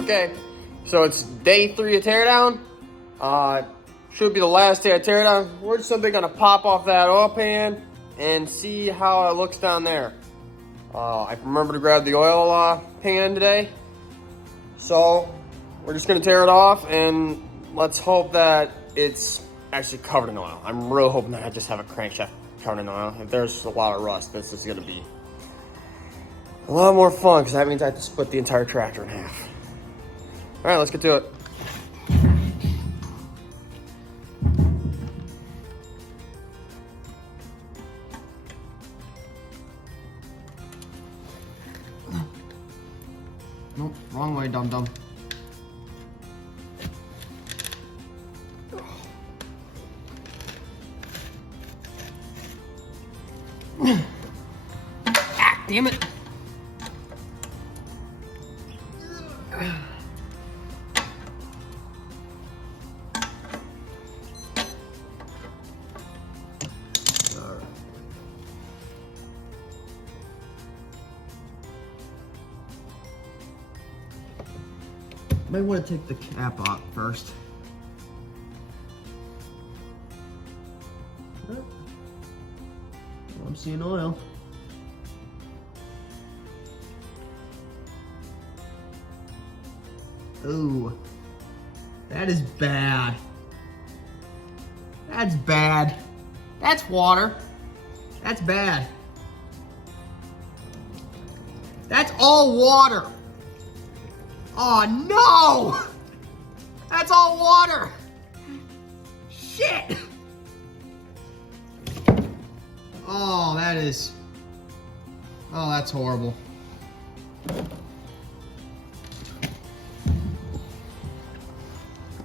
Okay, so it's day 3 of teardown. Should be the last day of teardown. We're just simply gonna pop off that oil pan and see how it looks down there. I remember to grab the oil pan today. So we're just gonna tear it off and let's hope that it's actually covered in oil. I'm really hoping that I just have a crankshaft covered in oil. If there's a lot of rust, this is gonna be a lot more fun because that means I have to split the entire tractor in half. All right, let's get to it. Nope, wrong way, dum-dum. Ah, damn it. Might want to take the cap off first. Oh, I'm seeing oil. Ooh, that is bad. That's bad. That's water. That's bad. That's all water. Oh no! That's all water! Shit! Oh, that's horrible.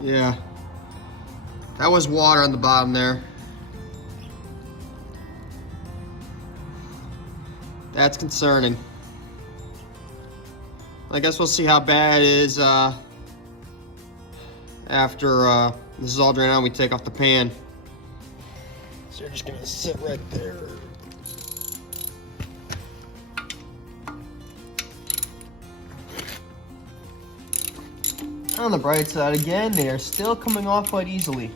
Yeah. That was water on the bottom there. That's concerning. I guess we'll see how bad it is after this is all drained out and we take off the pan. So you're just gonna sit right there. On the bright side again, they are still coming off quite easily.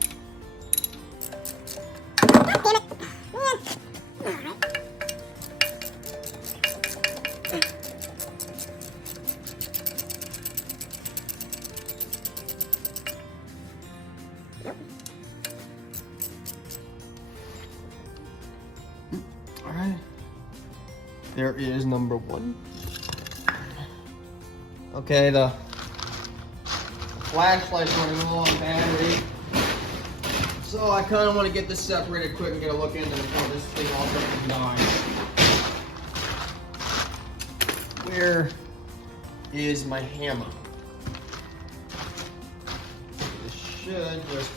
All right, there is number 1. Okay, the flashlight's running low on battery, so I kind of want to get this separated quick and get a look into it before this thing all freaking dies. Where is my hammer? This should just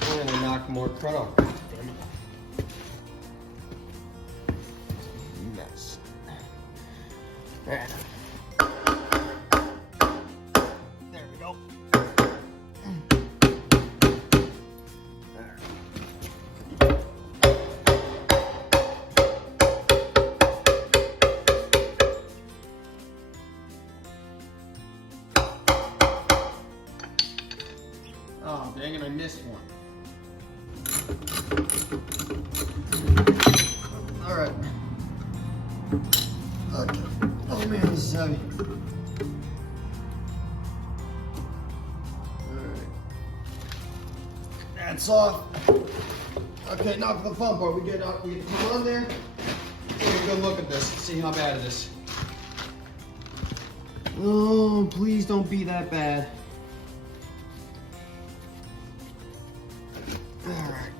finally knock more crud off. Damn it. Mess. All right. There we go. Oh, dang it, I missed one. All right. Okay. Oh man, this is heavy. Alright. That's off. Okay, now for the fun part. We get the pump on there. Take a good look at this. See how bad it is. Oh, please don't be that bad. Alright.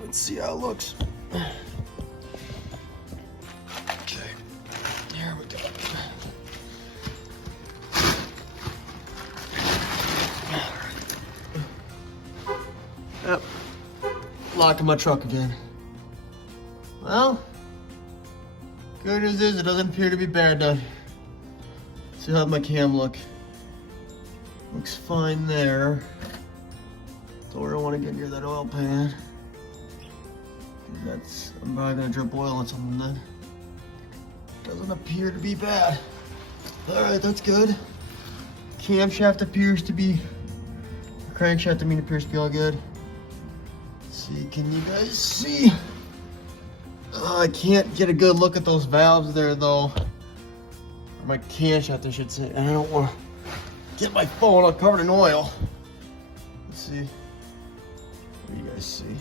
Let's see how it looks. Okay, here we go. Yep, locking my truck again. Well, good news is it doesn't appear to be bad done. See how my cam look. Looks fine there. Don't really want to get near that oil pan. I'm probably gonna drip oil on something then. Doesn't appear to be bad. All right, that's good. Camshaft appears to be, crankshaft appears to be all good. Let's see, can you guys see? I can't get a good look at those valves there though. Or my camshaft, I should say. And I don't want to get my phone all covered in oil. Let's see. What do you guys see?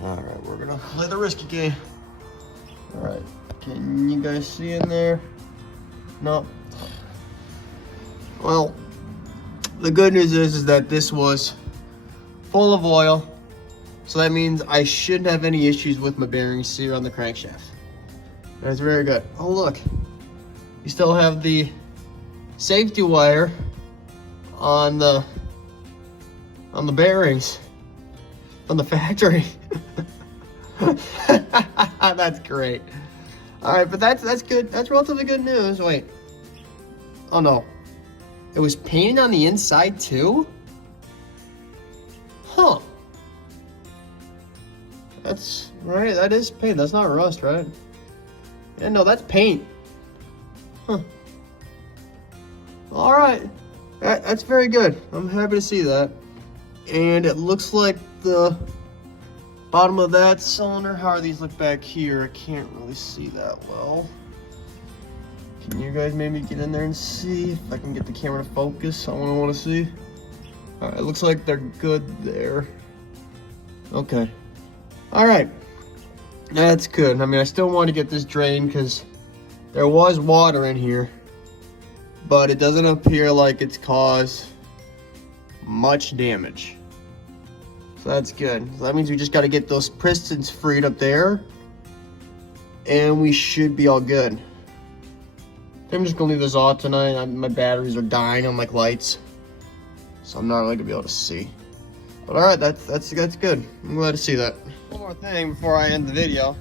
All right, we're gonna play the risky game. All right, can you guys see in there? No. Well, the good news is that this was full of oil, so that means I shouldn't have any issues with my bearings here on the crankshaft. That's very good. Oh look, you still have the safety wire on the bearings from the factory. That's great. All right, but that's good. That's relatively good news. Wait. Oh no. It was painted on the inside too? Huh. That's right. That is paint. That's not rust, right? Yeah, no, that's paint. Huh. All right. That's very good. I'm happy to see that. And it looks like the bottom of that cylinder, how these look back here? I can't really see that well. Can you guys maybe get in there and see if I can get the camera to focus on what I want to see? All right, it looks like they're good there. Okay. All right. That's good. I mean, I still want to get this drained because there was water in here, but it doesn't appear like it's caused much damage. So that's good. So that means we just got to get those pistons freed up there, and we should be all good. I'm just gonna leave this off tonight. My batteries are dying on like lights, so I'm not really gonna be able to see. But all right, that's good. I'm glad to see that. One more thing before I end the video.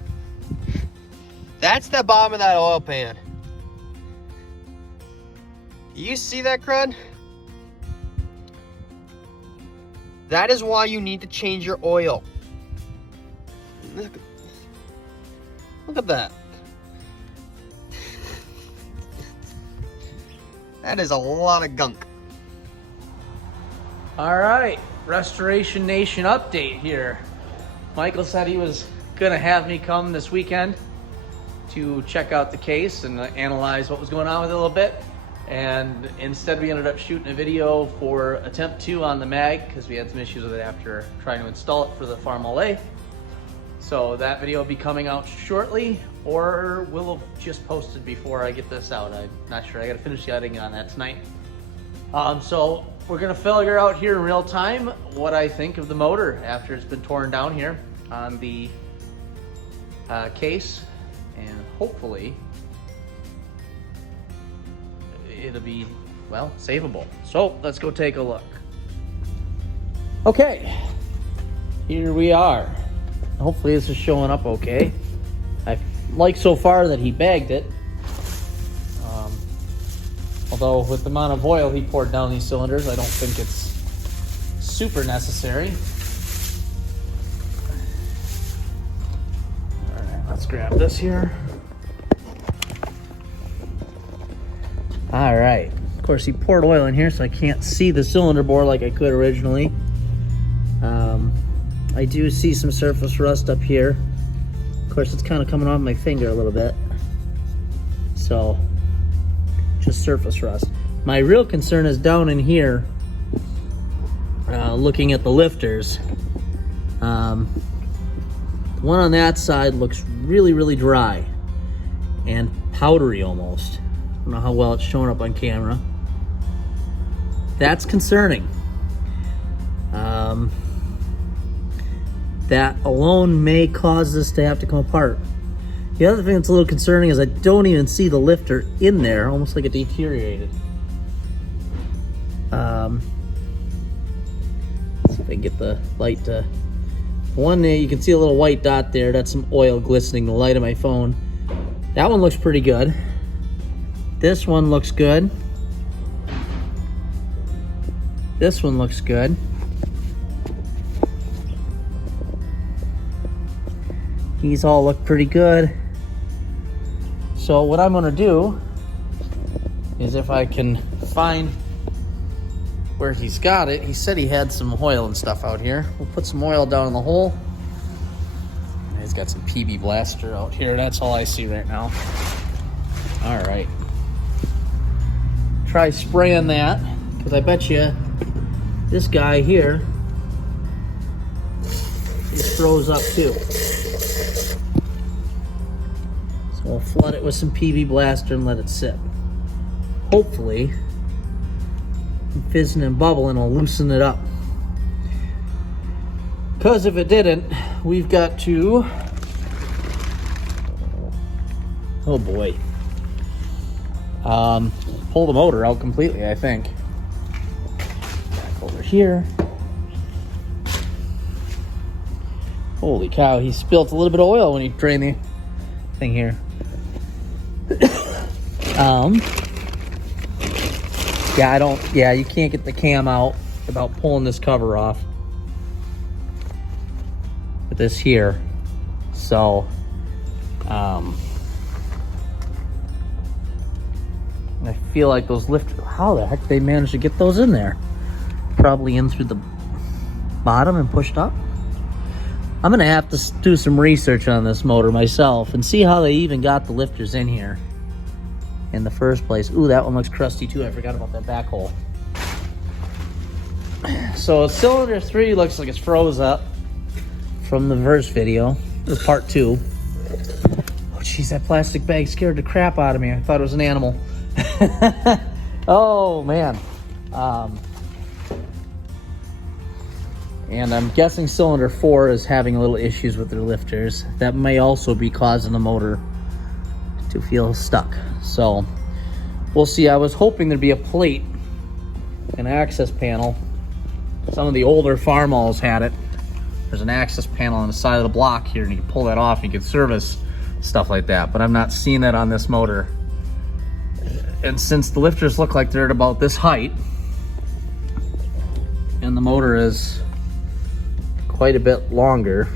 That's the bottom of that oil pan. You see that, crud? That is why you need to change your oil. Look at that. That is a lot of gunk. All right, Restoration Nation update here. Michael said he was gonna have me come this weekend to check out the case and analyze what was going on with it a little bit. And instead we ended up shooting a video for attempt 2 on the mag because we had some issues with it after trying to install it for the Farmall A. So that video will be coming out shortly, or will have just posted before I get this out. I'm not sure. I gotta finish the editing on that tonight. So we're gonna figure out here in real time what I think of the motor after it's been torn down here on the case, and hopefully it'll be, well, savable. So let's go take a look. Okay, here we are. Hopefully this is showing up okay. I like so far that he bagged it. Although with the amount of oil he poured down these cylinders, I don't think it's super necessary. All right, let's grab this here. All right. Of course, he poured oil in here, so I can't see the cylinder bore like I could originally. I do see some surface rust up here. Of course, it's kind of coming off my finger a little bit. So, just surface rust. My real concern is down in here, looking at the lifters. The one on that side looks really, really dry and powdery almost. I don't know how well it's showing up on camera. That's concerning. That alone may cause this to have to come apart. The other thing that's a little concerning is I don't even see the lifter in there, almost like it deteriorated. Let's see if I can get the light to... One there, you can see a little white dot there. That's some oil glistening the light of my phone. That one looks pretty good. This one looks good. This one looks good. These all look pretty good. So what I'm gonna do is, if I can find where he's got it, he said he had some oil and stuff out here. We'll put some oil down in the hole. He's got some PB Blaster out here. That's all I see right now. All right. Try spraying that, because I bet you this guy here is froze up too. So we'll flood it with some PB Blaster and let it sit. Hopefully, fizzing and bubbling will loosen it up. Because if it didn't, we've got to, oh boy, pull the motor out completely, I think. Back over here. Holy cow, he spilt a little bit of oil when he drained the thing here. Yeah, you can't get the cam out without pulling this cover off with this here. So, I feel like those lifters, how the heck they managed to get those in there? Probably in through the bottom and pushed up. I'm gonna have to do some research on this motor myself and see how they even got the lifters in here in the first place. Ooh, that one looks crusty too. I forgot about that back hole. So cylinder 3 looks like it's froze up from the first video. This is part 2. Oh jeez, that plastic bag scared the crap out of me. I thought it was an animal. Oh man. And I'm guessing cylinder 4 is having a little issues with their lifters. That may also be causing the motor to feel stuck. So we'll see. I was hoping there'd be a plate, an access panel. Some of the older Farmalls had it. There's an access panel on the side of the block here, and you can pull that off and you can service stuff like that. But I'm not seeing that on this motor. And since the lifters look like they're at about this height, and the motor is quite a bit longer,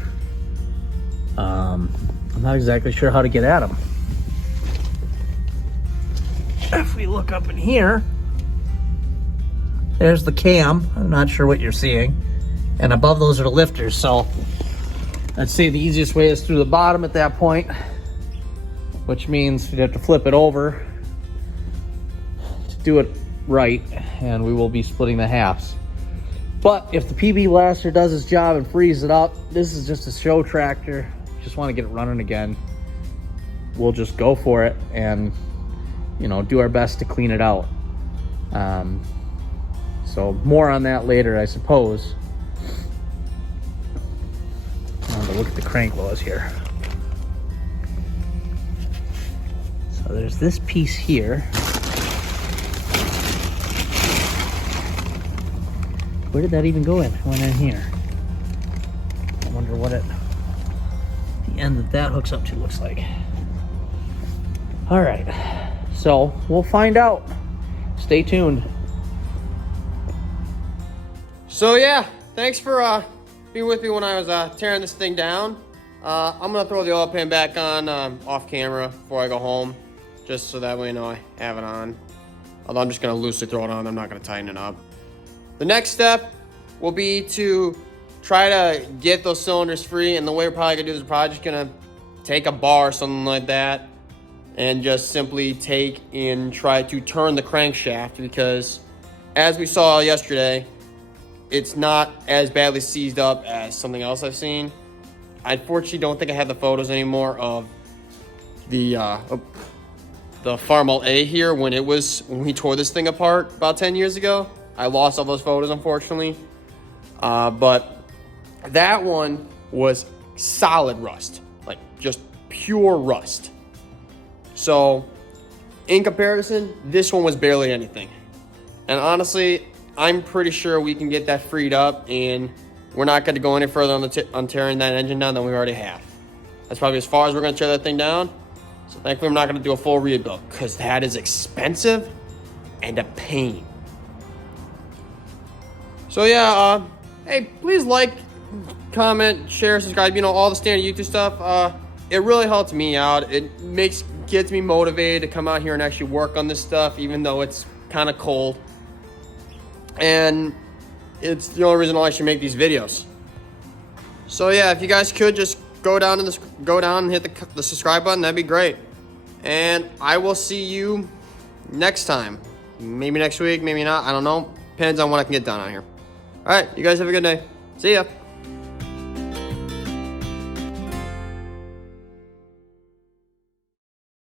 I'm not exactly sure how to get at them. If we look up in here, there's the cam. I'm not sure what you're seeing. And above those are the lifters. So I'd say the easiest way is through the bottom at that point, which means you'd have to flip it over to do it right, and we will be splitting the halves. But if the PB Blaster does its job and frees it up, this is just a show tractor. Just want to get it running again. We'll just go for it and, you know, do our best to clean it out. So more on that later, I suppose. I'm going to look at the crank laws here. So there's this piece here. Where did that even go in? It went in here. I wonder what the end that hooks up to looks like. All right, so we'll find out. Stay tuned. So yeah, thanks for being with me when I was tearing this thing down. I'm gonna throw the oil pan back on off camera before I go home, just so that way, you know, I have it on. Although I'm just gonna loosely throw it on, I'm not gonna tighten it up. The next step will be to try to get those cylinders free, and the way we're probably gonna do this, we're probably just gonna take a bar or something like that and just simply take and try to turn the crankshaft, because as we saw yesterday, it's not as badly seized up as something else I've seen. I unfortunately don't think I have the photos anymore of the Farmall A here when we tore this thing apart about 10 years ago. I lost all those photos, unfortunately. But that one was solid rust, like just pure rust. So in comparison, this one was barely anything. And honestly, I'm pretty sure we can get that freed up, and we're not going to go any further on tearing that engine down than we already have. That's probably as far as we're going to tear that thing down. So thankfully, I'm not going to do a full rebuild, because that is expensive and a pain. So yeah, hey, please like, comment, share, subscribe, you know, all the standard YouTube stuff. It really helps me out. It makes gets me motivated to come out here and actually work on this stuff, even though it's kind of cold. And it's the only reason I'll actually make these videos. So yeah, if you guys could just go down and hit the subscribe button, that'd be great. And I will see you next time. Maybe next week, maybe not. I don't know. Depends on what I can get done out here. All right, you guys have a good day. See ya.